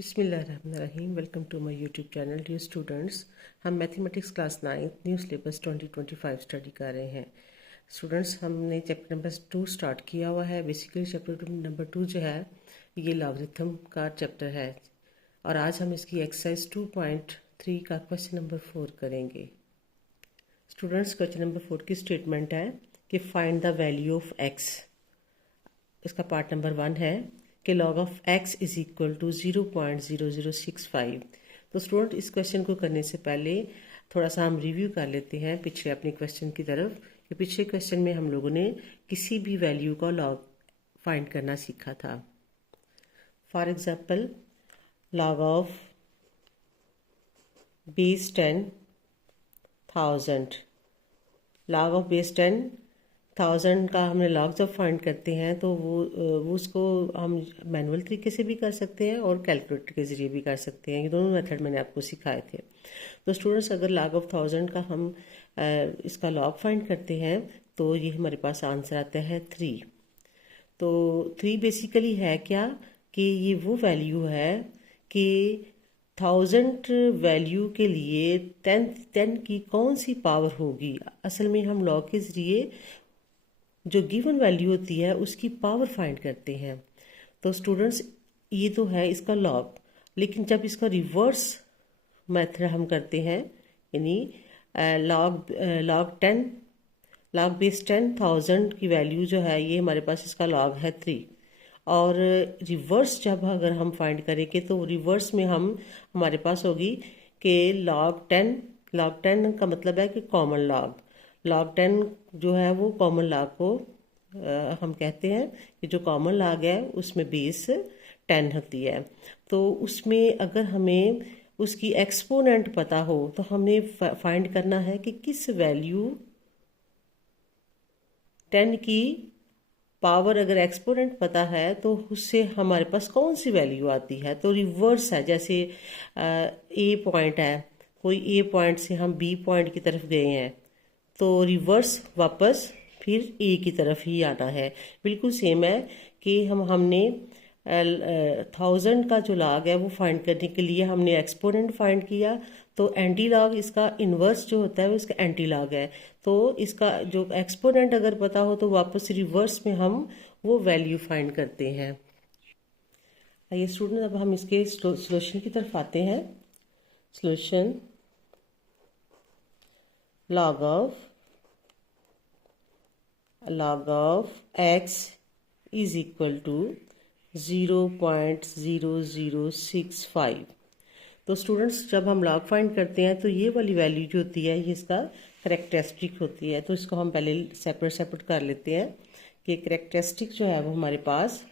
बिस्मिल्लाहिर्रहमानिर्रहीम। Welcome to my YouTube channel. Dear students, हम mathematics class 9 new syllabus 2025 study कर रहे हैं। स्टूडेंट्स, हमने चैप्टर नंबर 2 स्टार्ट किया हुआ है। बेसिकली चैप्टर नंबर 2 जो है ये लॉगरिथम का चैप्टर है और आज हम इसकी एक्सरसाइज 2.3 का क्वेश्चन नंबर 4 करेंगे। स्टूडेंट्स, क्वेश्चन नंबर 4 की स्टेटमेंट है कि find the value of X. इसका पार्ट नंबर 1 है कि log of x is equal to 0.0065। तो स्टूडेंट, इस क्वेश्चन को करने से पहले थोड़ा सा हम रिव्यू कर लेते हैं पिछले अपने क्वेश्चन की तरफ कि पिछले क्वेश्चन में हम लोगों ने किसी भी वैल्यू का लॉग फाइंड करना सीखा था। For example, log of base 10,000, log of base 10,000 का हमने लॉग जब फाइंड करते हैं तो वो उसको हम मैनुअल तरीके से भी कर सकते हैं और कैलकुलेटर के ज़रिए भी कर सकते हैं। ये दोनों मेथड मैंने आपको सिखाए थे। तो स्टूडेंट्स, अगर log ऑफ 1000 का हम इसका लॉग फाइंड करते हैं तो ये हमारे पास आंसर आता है 3। तो 3 बेसिकली है क्या कि ये वो वैल्यू है कि 1000 वैल्यू के लिए 10 की कौन सी पावर होगी। असल में हम लॉग के ज़रिए जो गिवन वैल्यू होती है उसकी पावर फाइंड करते हैं। तो स्टूडेंट्स, ये तो है इसका लॉग, लेकिन जब इसका रिवर्स मेथड हम करते हैं यानी लॉग बेस 10,000 की वैल्यू जो है ये हमारे पास इसका लॉग है 3 और रिवर्स जब अगर हम फाइंड करेंगे तो रिवर्स में हमारे पास होगी कि लॉग 10 का मतलब है कि कॉमन लॉग 10 जो है वो कॉमन लॉग को हम कहते हैं कि जो कॉमन लॉग है उसमें बेस 10 होती है। तो उसमें अगर हमें उसकी एक्सपोनेंट पता हो तो हमने फाइंड करना है कि किस वैल्यू 10 की पावर अगर एक्सपोनेंट पता है तो उससे हमारे पास कौन सी वैल्यू आती है। तो रिवर्स है, जैसे ए पॉइंट है, कोई ए पॉइंट से हम बी पॉइंट की तरफ गए हैं तो रिवर्स वापस फिर ए की तरफ ही आना है। बिल्कुल सेम है कि हमने 1000 का जो लॉग है वो फाइंड करने के लिए हमने एक्सपोनेंट फाइंड किया तो एंटी लॉग इसका इन्वर्स जो होता है वो इसका एंटी लॉग है। तो इसका जो एक्सपोनेंट अगर पता हो तो वापस रिवर्स में हम वो वैल्यू फाइंड करते हैं। आइए स्टूडेंट, अब हम इसके सॉल्यूशन की तरफ आते हैं। Solution, log of x is equal to 0.0065। तो स्टूडेंट्स, जब हम log फाइंड करते हैं तो ये वाली वैल्यू जो होती है ये इसका करेक्टरिस्टिक होती है। तो इसको हम पहले सेपरेट कर लेते हैं कि करेक्टरिस्टिक जो है वो हमारे पास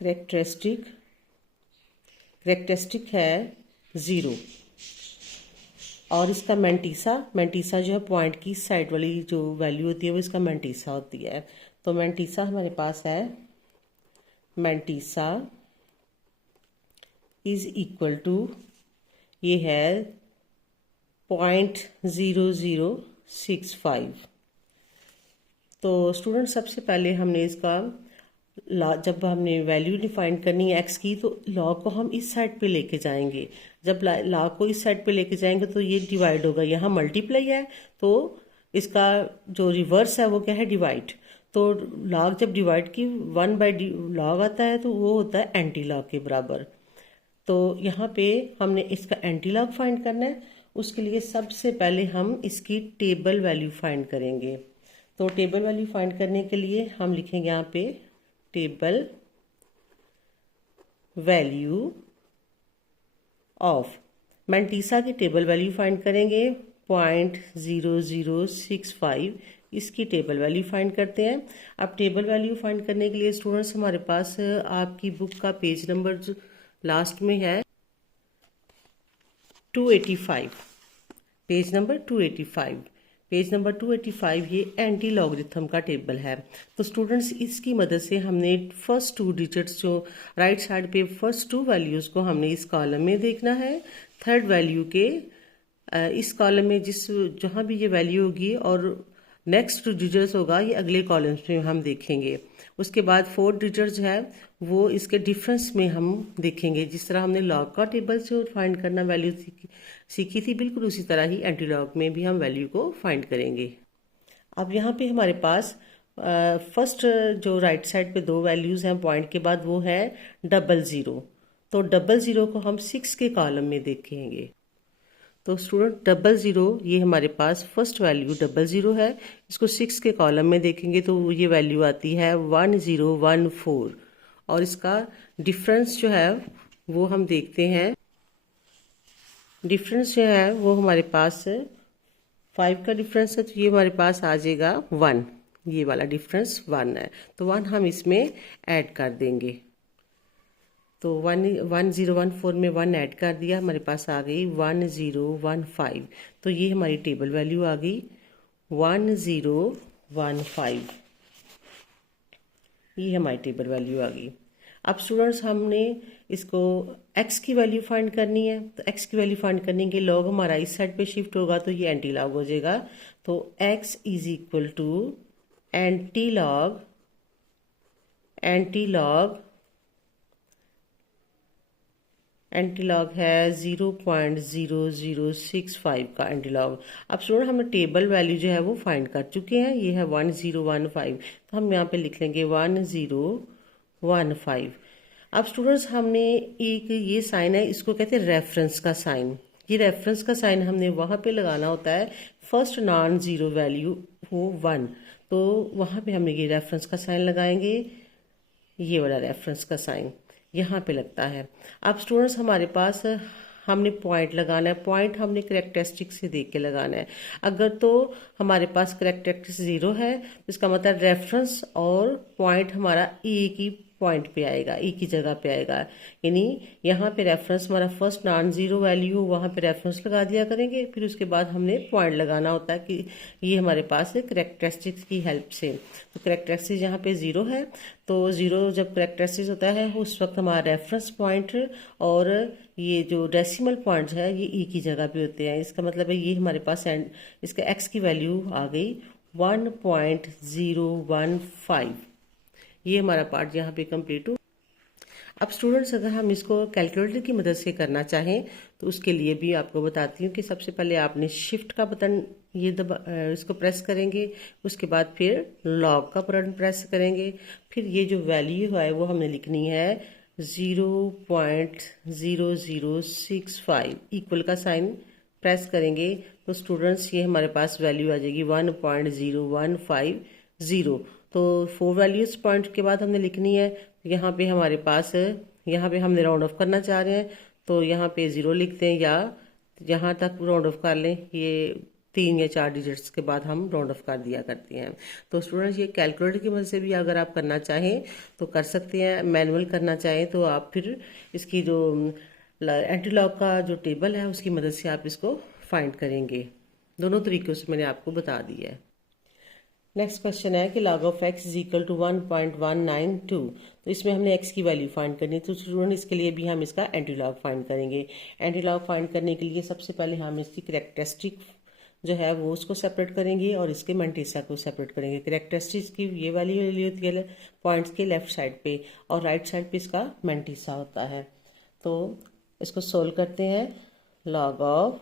करेक्टरिस्टिक है 0 और इसका मैंटीसा जो है पॉइंट की साइड वाली जो वैल्यू होती है वो इसका मैंटीसा होती है। तो मैंटीसा हमारे पास है, मैंटीसा इज इक्वल टू ये है 0.0065। तो स्टूडेंट, सबसे पहले हमने इसका जब हमने वैल्यू डिफाइन करनी है एक्स की तो लॉग को हम इस साइड पे लेके जाएंगे। जब लॉग को इस साइड पे लेके जाएंगे तो ये डिवाइड होगा, यहाँ मल्टीप्लाई है तो इसका जो रिवर्स है वो क्या है, डिवाइड। तो लॉग जब डिवाइड की 1/log आता है तो वो होता है एंटी लॉग के बराबर। तो यहाँ पे हमने इसका एंटी लॉग फाइंड करना है। उसके लिए सबसे पहले हम इसकी टेबल वैल्यू फाइंड करेंगे। तो टेबल वैल्यू फाइंड करने के लिए हम लिखेंगे यहाँ पे टेबल वैल्यू ऑफ मैंटीसा की टेबल वैल्यू फाइंड करेंगे 0.0065। इसकी टेबल वैल्यू फाइंड करते हैं। अब टेबल वैल्यू फाइंड करने के लिए स्टूडेंट्स हमारे पास आपकी बुक का पेज नंबर जो लास्ट में है 285, पेज नंबर 285 ये एंटी लॉगरिथम का टेबल है। तो स्टूडेंट्स, इसकी मदद से हमने फर्स्ट 2 डिजिट्स जो राइट साइड पे फर्स्ट 2 वैल्यूज़ को हमने इस कॉलम में देखना है। थर्ड वैल्यू के इस कॉलम में जहाँ भी ये वैल्यू होगी और नेक्स्ट जो डिजिट्स होगा ये अगले कॉलम्स में हम देखेंगे। उसके बाद 4 डिजिट्स है वो इसके डिफरेंस में हम देखेंगे। जिस तरह हमने लॉग का टेबल से फाइंड करना वैल्यू सीखी थी, बिल्कुल उसी तरह ही एंटी लॉग में भी हम वैल्यू को फाइंड करेंगे। अब यहाँ पे हमारे पास फर्स्ट जो राइट साइड पे 2 वैल्यूज़ हैं पॉइंट के बाद, वो है 00। तो 00 को हम 6 के कॉलम में देखेंगे। तो स्टूडेंट 00 ये हमारे पास फर्स्ट वैल्यू 00 है, इसको 6 के कॉलम में देखेंगे तो ये वैल्यू आती है 1014। और इसका डिफरेंस जो है वो हम देखते हैं। डिफरेंस जो है वो हमारे पास 5 का डिफरेंस है, तो ये हमारे पास आ जाएगा 1। ये वाला डिफरेंस 1 है, तो 1 हम इसमें ऐड कर देंगे। तो 1014 में 1 ऐड कर दिया, हमारे पास आ गई 1015। तो ये हमारी टेबल वैल्यू आ गई 1015। ये हमारी टेबल वैल्यू आ गई। अब स्टूडेंट्स हमने इसको x की वैल्यू फाइंड करनी है। तो x की वैल्यू फाइंड करने के लॉग हमारा इस साइड पे शिफ्ट होगा, तो ये एंटी लॉग हो जाएगा। तो x is equal to antilog है 0.0065 का एंटी लॉग। अब स्टूडेंट हमने टेबल वैल्यू जो है वो फाइंड कर चुके हैं, ये है 1015। तो हम यहाँ पे लिख लेंगे 1015। अब स्टूडेंट्स हमने एक ये साइन है, इसको कहते हैं रेफरेंस का साइन। ये रेफरेंस का साइन हमने वहाँ पे लगाना होता है फर्स्ट नॉन जीरो वैल्यू हो 1, तो वहाँ पे हमने ये रेफरेंस का साइन लगाएंगे। ये वाला रेफरेंस का साइन यहाँ पे लगता है। अब स्टूडेंट्स हमारे पास हमने पॉइंट लगाना है, पॉइंट हमने करेक्टरिस्टिक से देख के लगाना है। अगर तो हमारे पास करेक्टरिस्टिक 0 है, तो इसका मतलब रेफरेंस और पॉइंट हमारा एक ही पॉइंट पे आएगा, एक ही जगह पे आएगा। यानी यहाँ पे रेफरेंस हमारा फर्स्ट नॉन जीरो वैल्यू हो, वहाँ पे रेफरेंस लगा दिया करेंगे। फिर उसके बाद हमने पॉइंट लगाना होता है कि ये हमारे पास है करेक्टरिस्टिक्स की हेल्प से। तो करेक्टरिस्टिक्स यहाँ पे 0 है, तो 0 जब करेक्टरिस्टिक्स होता है उस वक्त हमारा रेफरेंस पॉइंट और ये जो डेसिमल पॉइंट है ये एक ही जगह पे होते हैं। इसका मतलब है ये हमारे पास इसका x की वैल्यू आ गई 1.015। ये हमारा पार्ट यहाँ पे कंप्लीट हो। अब स्टूडेंट्स अगर हम इसको कैलकुलेटर की मदद से करना चाहें तो उसके लिए भी आपको बताती हूँ कि सबसे पहले आपने शिफ्ट का बटन ये इसको प्रेस करेंगे, उसके बाद फिर लॉग का बटन प्रेस करेंगे। फिर ये जो वैल्यू है वो हमने लिखनी है 0.0065, इक्वल का साइन प्रेस करेंगे तो स्टूडेंट्स ये हमारे पास वैल्यू आ जाएगी 1.0150। तो 4 वैल्यूज पॉइंट के बाद हमने लिखनी है। यहाँ पे हमारे पास यहाँ पे हमने राउंड ऑफ करना चाह रहे हैं, तो यहाँ पे 0 लिखते हैं या यहाँ तक राउंड ऑफ कर लें। ये 3 या 4 डिजिट्स के बाद हम राउंड ऑफ कर दिया करते हैं। तो स्टूडेंट्स ये कैलकुलेटर की मदद से भी अगर आप करना चाहें तो कर सकते हैं, मैनुअल करना चाहें तो आप फिर इसकी जो एंटी लॉग का जो टेबल है उसकी मदद से आप इसको फाइंड करेंगे। दोनों तरीक़ों से मैंने आपको बता दिया है। नेक्स्ट क्वेश्चन है कि log of x is equal to 1.192। तो इसमें हमने x की वैल्यू फाइंड करनी है, तो स्टूडेंट इसके लिए भी हम इसका एंटी लॉग फाइंड करेंगे। एंटी लॉग फाइंड करने के लिए सबसे पहले हम इसकी करेक्टरिस्टिक जो है वो उसको सेपरेट करेंगे और इसके मैंटिसा को सेपरेट करेंगे। करेक्टरिस्टिक्स की ये वाली होती है पॉइंट्स के लेफ्ट साइड पे और राइट साइड पे इसका मैंटिसा होता है। तो इसको सोल्व करते हैं। log of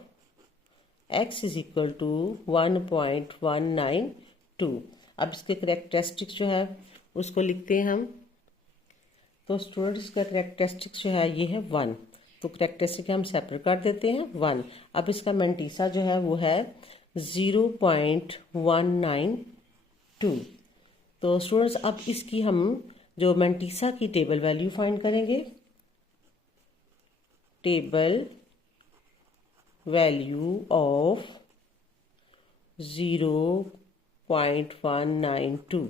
x is equal to 1.192। अब इसके करेक्टरिस्टिक्स जो है उसको लिखते हैं हम। तो स्टूडेंट्स का करेक्टरिस्टिक्स जो है ये है 1, तो करेक्टरिस्टिक हम सेपरेट कर देते हैं 1। अब इसका मैंटिसा जो है वो है 0.192। तो स्टूडेंट्स अब इसकी हम जो मैंटिसा की टेबल वैल्यू फाइंड करेंगे। टेबल वैल्यू ऑफ 0.192,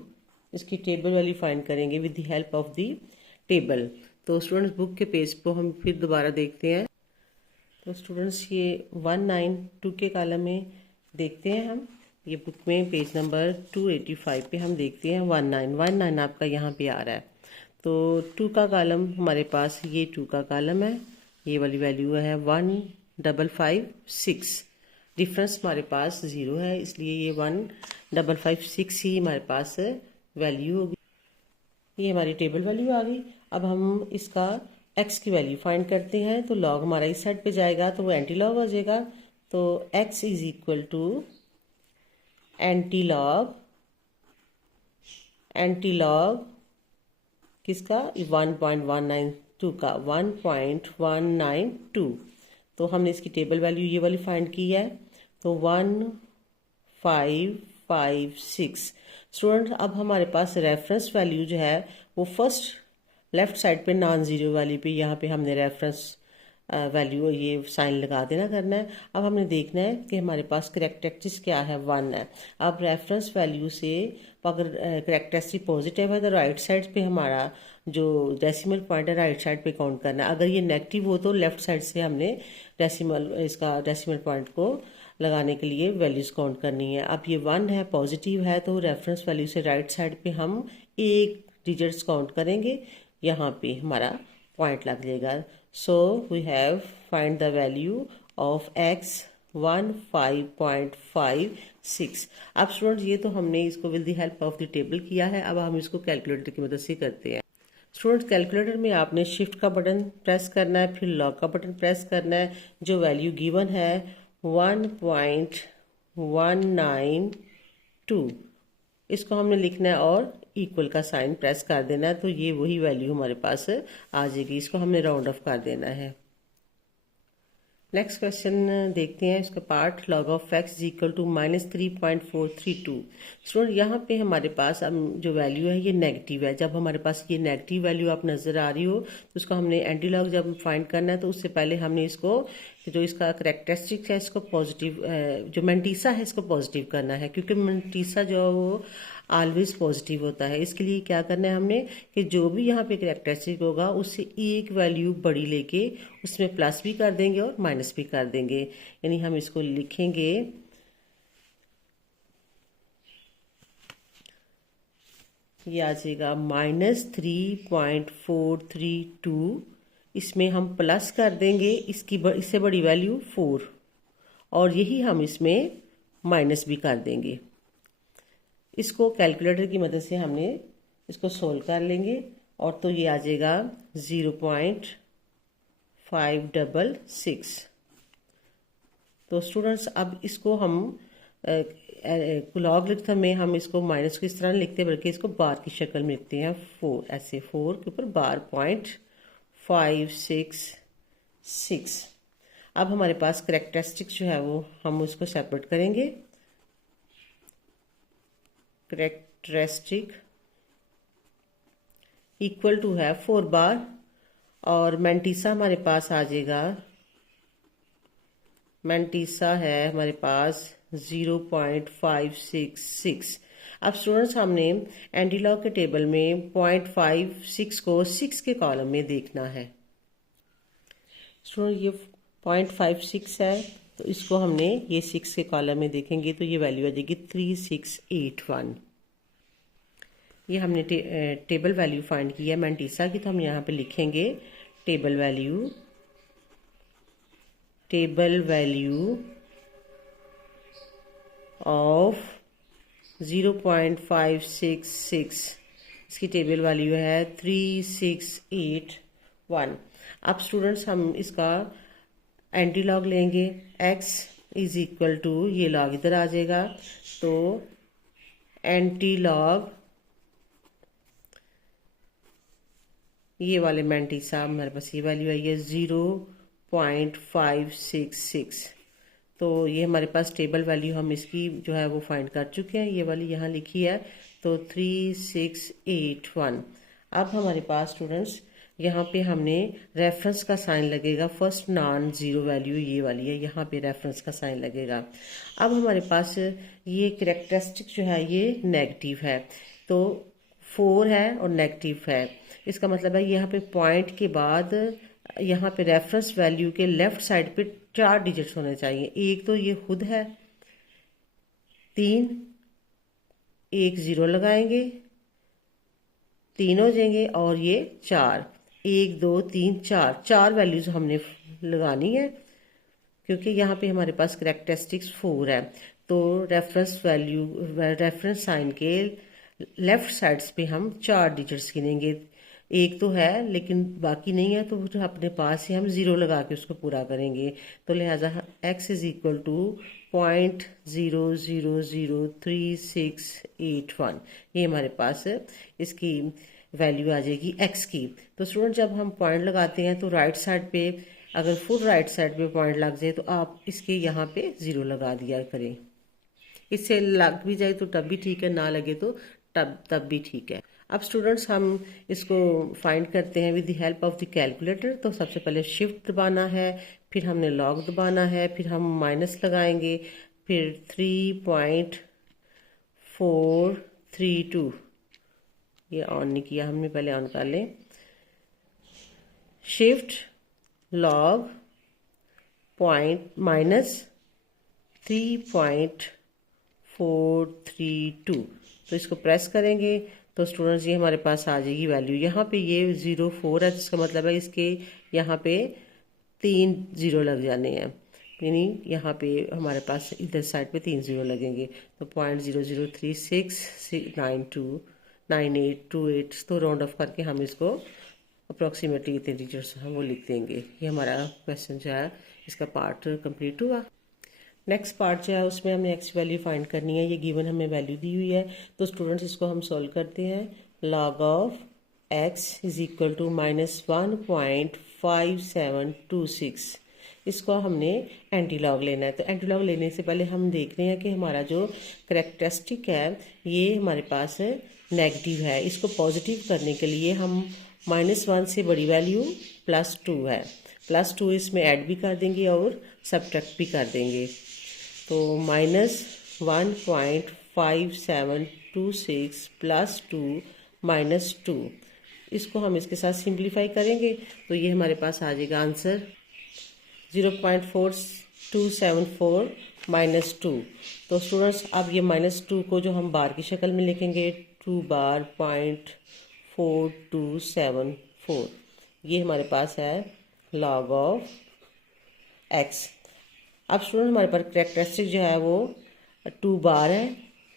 इसकी टेबल वैल्यू फाइंड करेंगे with the help of the table. तो स्टूडेंट्स बुक के पेज को हम फिर दोबारा देखते हैं। तो स्टूडेंट्स ये 192 के कॉलम में देखते हैं हम। ये बुक में पेज नंबर 285 पे हम देखते हैं 1919 आपका यहाँ पे आ रहा है। तो 2 का कॉलम हमारे पास ये 2 का कॉलम है, ये वाली वैल्यू है 1556। डिफरेंस हमारे पास 0 है, इसलिए ये 1556 ही हमारे पास वैल्यू होगी। ये हमारी टेबल वैल्यू आ गई। अब हम इसका x की वैल्यू फाइंड करते हैं, तो लॉग हमारा इस साइड पे जाएगा तो वो एंटी लॉग हो जाएगा। तो x is equal to antilog किसका, 1.192 का, 1.192। तो हमने इसकी टेबल वैल्यू ये वाली फाइंड की है, तो 1556। स्टूडेंट अब हमारे पास रेफरेंस वैल्यू जो है वो फर्स्ट लेफ्ट साइड पे नॉन ज़ीरो वाली पे, यहाँ पे हमने रेफरेंस वैल्यू ये साइन लगा देना करना है। अब हमने देखना है कि हमारे पास करेक्टरिस्टिक क्या है, 1 है। अब रेफरेंस वैल्यू से अगर करेक्टरिस्टिक पॉजिटिव है तो राइट साइड पे हमारा जो डेसिमल पॉइंट है राइट साइड पे काउंट करना है। अगर ये नेगेटिव हो तो लेफ्ट साइड से हमने डेसिमल पॉइंट को लगाने के लिए वैल्यूज काउंट करनी है। अब ये 1 है, पॉजिटिव है, तो रेफरेंस वैल्यू से राइट साइड पे हम एक डिजिट्स काउंट करेंगे, यहाँ पे हमारा पॉइंट लग जाएगा। So we have find the value of x 15.56। अब स्टूडेंट्स ये तो हमने इसको with the help of the table किया है, अब हम इसको कैलकुलेटर की मदद से करते हैं। स्टूडेंट्स कैलकुलेटर में आपने शिफ्ट का बटन प्रेस करना है, फिर लॉक का बटन प्रेस करना है। जो वैल्यू गिवन है 1.192, इसको हमने लिखना है और इक्वल का साइन प्रेस कर देना है, तो ये वही वैल्यू हमारे पास आ जाएगी। इसको हमने राउंड ऑफ कर देना है। नेक्स्ट क्वेश्चन देखते हैं इसका part, log of x is equal to -3.432। Student यहाँ पे हमारे पास जो वैल्यू है ये नेगेटिव है। जब हमारे पास ये नेगेटिव वैल्यू आप नज़र आ रही हो तो उसको हमने एंटी लॉग जब फाइंड करना है तो उससे पहले हमने इसको जो इसका करेक्टरिस्टिक्स है इसको पॉजिटिव, जो मेंटीसा है इसको पॉजिटिव करना है, क्योंकि मेंटीसा जो वो ऑलवेज पॉजिटिव होता है। इसके लिए क्या करना है हमने कि जो भी यहाँ पे करेक्टरिस्टिक होगा उससे एक वैल्यू बड़ी लेके उसमें प्लस भी कर देंगे और माइनस भी कर देंगे। यानी हम इसको लिखेंगे ये आ जाएगा -3.432, इसमें हम प्लस कर देंगे इससे बड़ी वैल्यू 4, और यही हम इसमें माइनस भी कर देंगे। इसको कैलकुलेटर की मदद से हमने इसको सोल्व कर लेंगे, और तो ये आ जाएगा 0.566। तो स्टूडेंट्स अब इसको हम लॉगरिथम में हम इसको माइनस को इस तरह लिखते हैं, बल्कि इसको बार की शक्ल में लिखते हैं, 4 ऐसे 4 के ऊपर बार 0.566। अब हमारे पास करेक्टरिस्टिक जो है वो हम उसको सेपरेट करेंगे। करेक्टरिस्टिक इक्वल टू है 4 बार, और मेंटीसा हमारे पास आ जाएगा, मेंटीसा है हमारे पास 0.566। अब स्टूडेंट्स हमने एंटीलॉग के टेबल में 0.56 को 6 के कॉलम में देखना है। स्टूडेंट ये 0.56 है, तो इसको हमने ये 6 के कॉलम में देखेंगे तो ये वैल्यू आ जाएगी 3681। ये हमने टेबल वैल्यू फाइंड की है मेंटीसा की, तो हम यहाँ पे लिखेंगे टेबल वैल्यू ऑफ 0.566, इसकी टेबल वैल्यू है 3681। अब स्टूडेंट्स हम इसका एंटी लॉग लेंगे, x इज इक्वल टू, ये लॉग इधर आ जाएगा, तो एंटी लॉग ये वाले मेंटीसा हमारे पास ये वैल्यू आई है 0.566। तो ये हमारे पास टेबल वैल्यू हम इसकी जो है वो फाइंड कर चुके हैं, ये वाली यहाँ लिखी है, तो 3681। अब हमारे पास स्टूडेंट्स यहाँ पे हमने रेफरेंस का साइन लगेगा, फर्स्ट नॉन ज़ीरो वैल्यू ये वाली है, यहाँ पे रेफरेंस का साइन लगेगा। अब हमारे पास ये करेक्टरिस्टिक जो है ये नेगेटिव है, तो 4 है और नेगेटिव है, इसका मतलब है यहाँ पे पॉइंट के बाद यहाँ पे रेफरेंस वैल्यू के लेफ्ट साइड पे 4 डिजिट्स होने चाहिए। एक तो ये खुद है 3, एक 0 लगाएंगे 3 हो जाएंगे, और ये 4, 1 2 3 4 वैल्यूज हमने लगानी है। क्योंकि यहाँ पे हमारे पास करेक्टरिस्टिक्स 4 है, तो रेफरेंस साइन के लेफ्ट साइड्स पे हम 4 डिजिट्स गिनेंगे। एक तो है लेकिन बाकी नहीं है, तो जो अपने पास ही हम 0 लगा के उसको पूरा करेंगे। तो लिहाजा x इज इक्वल टू 0.0003681, ये हमारे पास इसकी वैल्यू आ जाएगी x की। तो स्टूडेंट जब हम पॉइंट लगाते हैं तो राइट साइड पे अगर फुल राइट साइड पे पॉइंट लग जाए तो आप इसके यहाँ पे 0 लगा दिया करें। इससे लग भी जाए तो तब भी ठीक है, ना लगे तो तब भी ठीक है। अब स्टूडेंट्स हम इसको फाइंड करते हैं with the help of the calculator. तो सबसे पहले शिफ्ट दबाना है, फिर हमने लॉग दबाना है, फिर हम माइनस लगाएंगे, फिर 3.432, ये ऑन नहीं किया हमने, पहले ऑन कर लें। शिफ्ट लॉग पॉइंट माइनस 3.432, तो इसको प्रेस करेंगे तो स्टूडेंट्स ये हमारे पास आ जाएगी वैल्यू। यहाँ पे ये 04 है, जिसका मतलब है इसके यहाँ पे 3 0 लग जाने हैं, यानी यहाँ पे हमारे पास इधर साइड पे 3 0 लगेंगे। तो 0.0036929828, तो राउंड ऑफ करके हम इसको अप्रॉक्सीमेटली इतने डिजिट्स हम वो लिख देंगे। ये हमारा क्वेश्चन जो है इसका पार्ट कंप्लीट हुआ। नेक्स्ट पार्ट जो है उसमें हमें एक्स वैल्यू फाइंड करनी है। ये गिवन हमें वैल्यू दी हुई है, तो स्टूडेंट्स इसको हम सॉल्व करते हैं। Log of X is equal to -1.5726, इसको हमने एंटी लॉग लेना है। तो एंटी लॉग लेने से पहले हम देख रहे हैं कि हमारा जो करेक्टरिस्टिक है ये हमारे पास नेगेटिव है। इसको पॉजिटिव करने के लिए हम -1 से बड़ी वैल्यू +2 है, +2 इसमें ऐड भी कर देंगे और सब्ट्रैक्ट भी कर देंगे। तो -1.5726 +2 -2, इसको हम इसके साथ सिंप्लीफाई करेंगे तो ये हमारे पास आ जाएगा आंसर 0.4274 -2। तो स्टूडेंट्स अब ये -2 को जो हम बार की शक्ल में लिखेंगे 2 बार .4274, ये हमारे पास है लॉग ऑफ एक्स। अब स्टूडेंट हमारे पास करेक्टरिस्टिक जो है वो 2 बार है,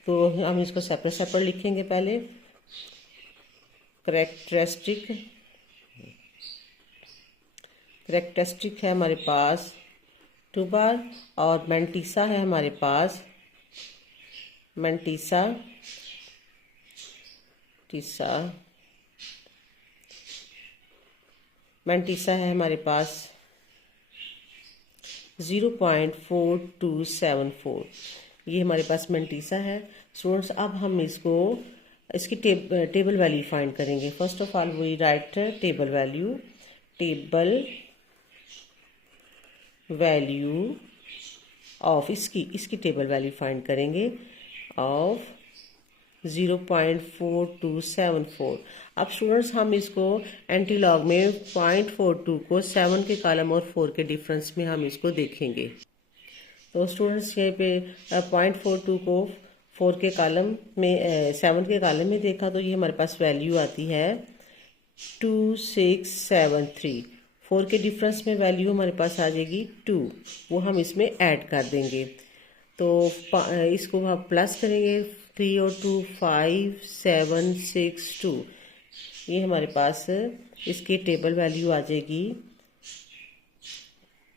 तो हम इसको सेपरेट लिखेंगे। पहले करेक्टरिस्टिक है हमारे पास 2 बार, और मैंटीसा है हमारे पास मैंटीसा है हमारे पास 0.4274, ये हमारे पास मैंटीसा है। स्टूडेंट्स अब हम इसकी टेबल वैल्यू फाइंड करेंगे। First of all we write table value of इसकी टेबल वैल्यू फाइंड करेंगे ऑफ 0.4274। अब स्टूडेंट्स हम इसको एंटी लॉग में 0.42 को 7 के कॉलम और 4 के डिफरेंस में हम इसको देखेंगे। तो स्टूडेंट्स यहाँ पे 0.42 को 4 के कॉलम में 7 के कॉलम में देखा तो ये हमारे पास वैल्यू आती है 2673। 4 के डिफरेंस में वैल्यू हमारे पास आ जाएगी 2, वो हम इसमें ऐड कर देंगे। तो इसको हम प्लस करेंगे 3 और 2 5762, ये हमारे पास इसकी टेबल वैल्यू आ जाएगी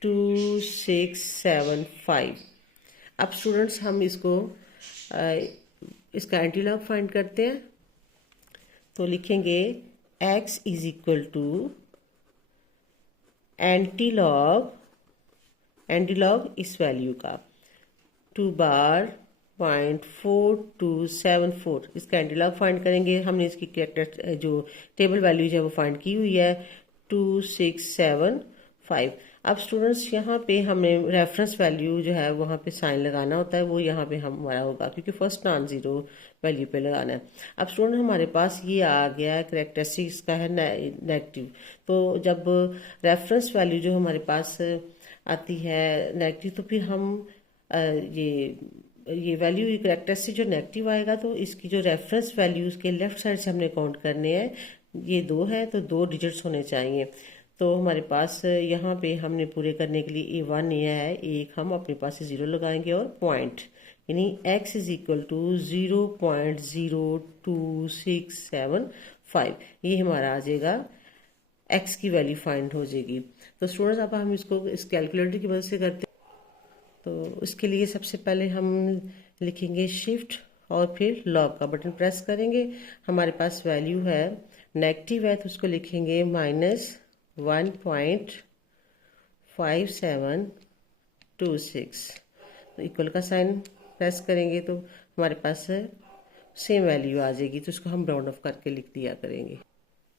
2675। अब स्टूडेंट्स हम इसका एंटी लॉग फाइंड करते हैं। तो लिखेंगे x is equal to antilog इस वैल्यू का 2 बार .4274, इसका एंटी लॉग फाइंड करेंगे। हमने इसकी कैरेक्टर जो टेबल वैल्यू है वो फाइंड की हुई है 2675। अब स्टूडेंट्स यहाँ पे हमें रेफरेंस वैल्यू जो है वहाँ पे साइन लगाना होता है, वो यहाँ पे हमारा होगा क्योंकि फर्स्ट नॉन जीरो वैल्यू पे लगाना है। अब स्टूडेंट हमारे पास ये आ गया है करेक्टरिस्टिक इसका है नेगेटिव। तो जब रेफरेंस वैल्यू जो हमारे पास आती है नेगेटिव, तो फिर हम ये वैल्यू करेक्टरिस्टिक जो नेगेटिव आएगा तो इसकी जो रेफरेंस वैल्यू उसके लेफ्ट साइड से हमने काउंट करने हैं, ये 2 है तो 2 डिजिट्स होने चाहिए। तो हमारे पास यहाँ पे हमने पूरे करने के लिए A1 ये है, एक हम अपने पास से 0 लगाएंगे और पॉइंट, यानी x इज इक्वल टू 0.02675, ये हमारा आ जाएगा, x की वैल्यू फाइंड हो जाएगी। तो स्टूडेंट्स अब हम इसको इस कैलकुलेटर की मदद से करते हैं। तो इसके लिए सबसे पहले हम लिखेंगे शिफ्ट और फिर लॉग का बटन प्रेस करेंगे। हमारे पास वैल्यू है नेगेटिव है, तो उसको लिखेंगे -1.5726, तो इक्वल का साइन प्रेस करेंगे तो हमारे पास सेम वैल्यू आ जाएगी, तो इसको हम राउंड ऑफ करके लिख दिया करेंगे।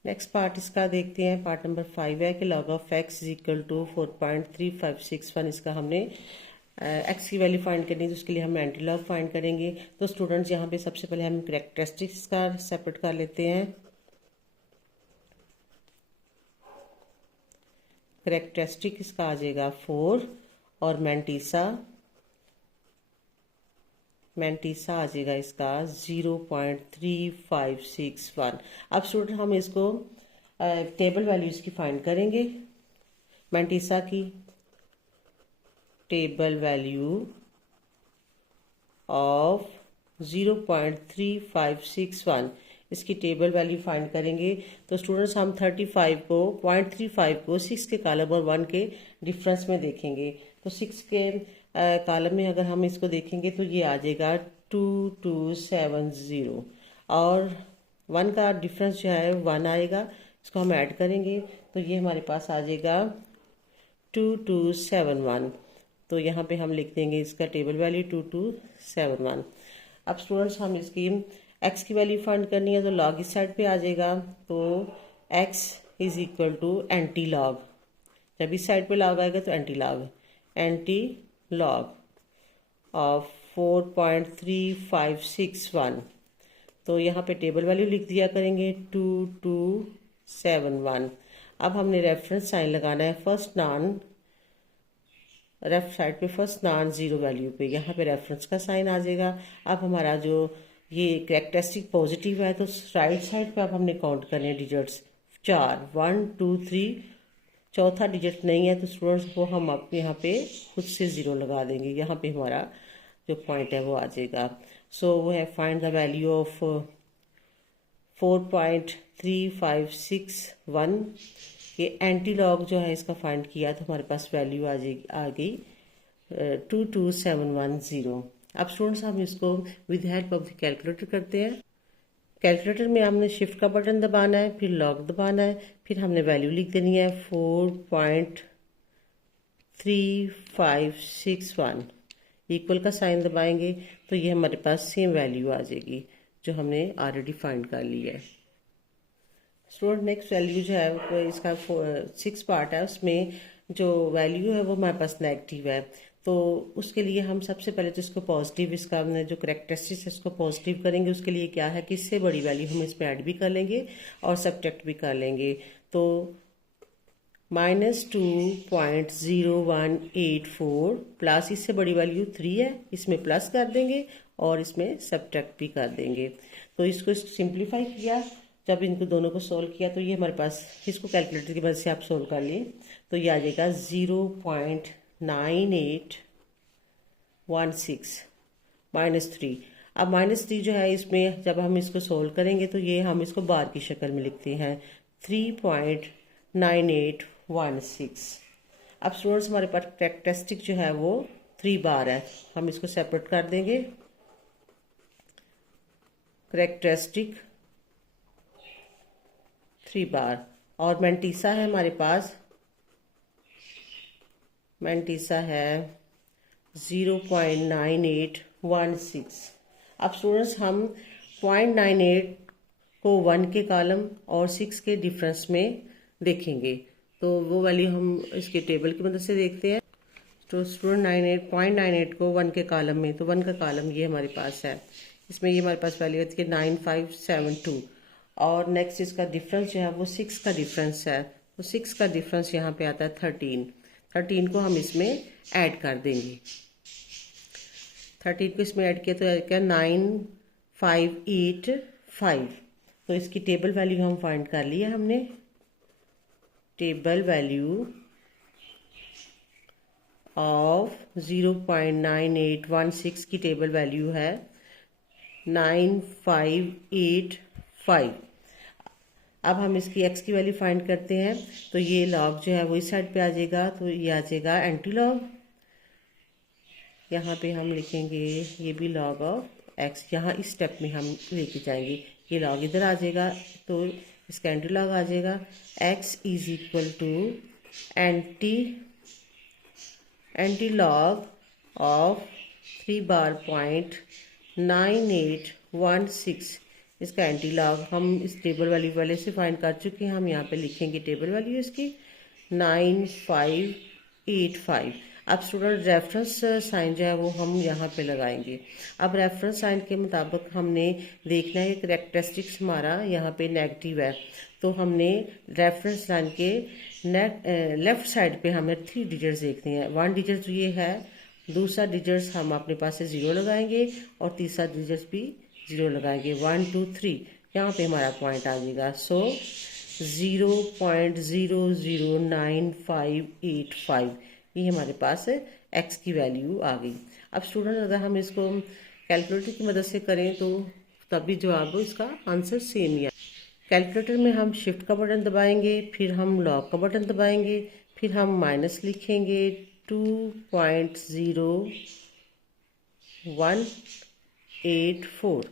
नेक्स्ट पार्ट इसका देखते हैं। पार्ट नंबर 5 है कि log of x is equal to 4.3561। इसका हमने x की वैल्यू फाइंड करनी है, तो उसके लिए हम एंटी लॉग फाइंड करेंगे। तो स्टूडेंट्स यहाँ पे सबसे पहले हम कैरेक्टरिस्टिक्स का सेपरेट कर लेते हैं। कैरेक्टरिस्टिक इसका आ जाएगा 4 और मैंटीसा आ जाएगा इसका 0.3561। अब स्टूडेंट हम इसको टेबल वैल्यूज की फाइंड करेंगे। मैंटीसा की टेबल वैल्यू ऑफ 0.3561, इसकी टेबल वैल्यू फाइंड करेंगे। तो स्टूडेंट्स हम 35 को 0.35 को 6 के कॉलम और 1 के डिफरेंस में देखेंगे। तो 6 के कॉलम में अगर हम इसको देखेंगे तो ये आ जाएगा 2270 और 1 का डिफरेंस जो है 1 आएगा, इसको हम ऐड करेंगे तो ये हमारे पास आ जाएगा 2271। तो यहाँ पे हम लिख देंगे इसका टेबल वैल्यू 2271। अब स्टूडेंट्स हम इसकी x की वैल्यू फाइंड करनी है, तो लॉग इस साइड पे आ जाएगा, तो x is equal to antilog, जब इस साइड पे लॉग आएगा तो एंटी लॉग ऑफ 4.3561। तो यहाँ पे टेबल वैल्यू लिख दिया करेंगे 2271। अब हमने रेफरेंस साइन लगाना है फर्स्ट नॉन, लेफ्ट साइड पे फर्स्ट नॉन जीरो वैल्यू पे, यहाँ पे रेफरेंस का साइन आ जाएगा। अब हमारा जो ये कैरेक्टरिस्टिक पॉजिटिव है, तो राइट साइड पे अब हमने काउंट करने हैं डिजिट्स 4, 1 2 3, चौथा डिजिट नहीं है तो स्टूडेंट्स को हम आप यहाँ पे खुद से 0 लगा देंगे, यहाँ पे हमारा जो पॉइंट है वो आ जाएगा। सो वो है फाइंड द वैल्यू ऑफ 4.3561, ये एंटी लॉग जो है इसका फाइंड किया तो हमारे पास वैल्यू आ गई 22710। अब स्टूडेंट्स हम इसको with help of the calculator करते हैं। कैलकुलेटर में हमने शिफ्ट का बटन दबाना है, फिर लॉग दबाना है, फिर हमने वैल्यू लिख देनी है 4.3561, इक्वल का साइन दबाएंगे तो ये हमारे पास सेम वैल्यू आ जाएगी जो हमने ऑलरेडी फाइंड कर लिया है। स्टूडेंट नेक्स्ट वैल्यू जो है इसका 6 पार्ट है, उसमें जो वैल्यू है वो हमारे पास नेगेटिव है, तो उसके लिए हम सबसे पहले तो इसको पॉजिटिव, इसका हमने जो कैरेक्टरिस्टिक्स है इसको पॉजिटिव करेंगे। उसके लिए क्या है कि इससे बड़ी वैल्यू हम इसमें ऐड भी कर लेंगे और सब्ट्रैक्ट भी कर लेंगे। तो -2.0184 प्लस इससे बड़ी वैल्यू 3 है, इसमें प्लस कर देंगे और इसमें सब्ट्रैक्ट भी कर देंगे। तो इसको सिंप्लीफाई किया, जब इनको दोनों को सोल्व किया तो ये हमारे पास, इसको कैलकुलेटर की मदद से आप सोल्व कर लिए तो ये आ जाएगा 0.9816 -3। अब -3 जो है इसमें जब हम इसको सोल्व करेंगे तो ये हम इसको बार की शक्ल में लिखते हैं 3.9816। अब स्टूडेंट्स हमारे पास कैरेक्टरिस्टिक जो है वो 3 बार है, हम इसको सेपरेट कर देंगे। कैरेक्टरिस्टिक 3 बार और मैंटीसा है हमारे पास, मैंटीसा है 0.9816। अब स्टूडेंट्स हम 0.98 को 1 के कॉलम और 6 के डिफरेंस में देखेंगे, तो वो वैल्यू हम इसके टेबल की मदद से देखते हैं। तो स्टूडेंट 0.98 को 1 के कॉलम में, तो 1 का कॉलम ये हमारे पास है, इसमें ये हमारे पास वैल्यू आती है 9572 और नेक्स्ट इसका डिफरेंस जो है वो 6 का डिफरेंस है, तो 6 का डिफरेंस यहाँ पे आता है 13 को हम इसमें ऐड कर देंगे। 13 को इसमें ऐड किया तो क्या 9585, तो इसकी टेबल वैल्यू हम फाइंड कर लिया हमने, टेबल वैल्यू ऑफ 0.9816 की टेबल वैल्यू है 9585। अब हम इसकी x की वैल्यू फाइंड करते हैं, तो ये लॉग जो है वो इस साइड पे आ जाएगा, तो ये आ जाएगा एंटी लॉग। यहाँ पे हम लिखेंगे ये भी लॉग ऑफ x, यहाँ इस स्टेप में हम लेके जाएंगे, ये लॉग इधर आ जाएगा, तो इसका एंटी लॉग आ जाएगा x is equal to antilog of 3 बार.9816। इसका एंटी लॉग हम इस टेबल वैल्यू वाले से फाइंड कर चुके हैं, हम यहाँ पे लिखेंगे टेबल वैल्यू इसकी 9585। अब स्टूडेंट रेफरेंस साइन जो है वो हम यहाँ पे लगाएंगे। अब रेफरेंस साइन के मुताबिक हमने देखना है, करेक्टरिस्टिक्स हमारा यहाँ पे नेगेटिव है, तो हमने रेफरेंस लाइन के लेफ्ट साइड पे हमें 3 डिजिट्स देखने हैं। 1 डिजिट तो ये है, दूसरा डिजिट्स हम अपने पास से 0 लगाएंगे और तीसरा डिजिट्स भी 0 लगाएंगे। 1 2 3 यहाँ पे हमारा पॉइंट आ जाएगा। सो 0.009585 ये हमारे पास x की वैल्यू आ गई। अब स्टूडेंट अगर हम इसको कैलकुलेटर की मदद से करें तो तब भी जवाब इसका आंसर सेम ही है। कैलकुलेटर में हम शिफ्ट का बटन दबाएंगे, फिर हम लॉग का बटन दबाएंगे, फिर हम माइनस लिखेंगे 2.0184,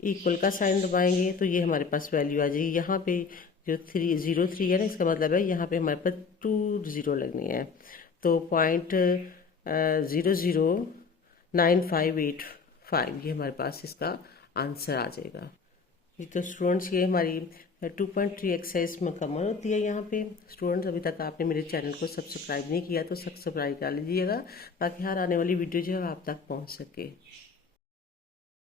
इक्वल का साइन दबाएंगे तो ये हमारे पास वैल्यू आ जाएगी। यहाँ पे जो 303 है ना, इसका मतलब है यहाँ पे हमारे पास 2 0 लगनी है, तो 0.009585 ये हमारे पास इसका आंसर आ जाएगा। तो स्टूडेंट्स ये हमारी 2.3 एक्सरसाइज मुकम्मल होती है। यहाँ पे स्टूडेंट्स अभी तक आपने मेरे चैनल को सब्सक्राइब नहीं किया तो सब्सक्राइब कर लीजिएगा, ताकि हर आने वाली वीडियो जो है आप तक पहुँच सके।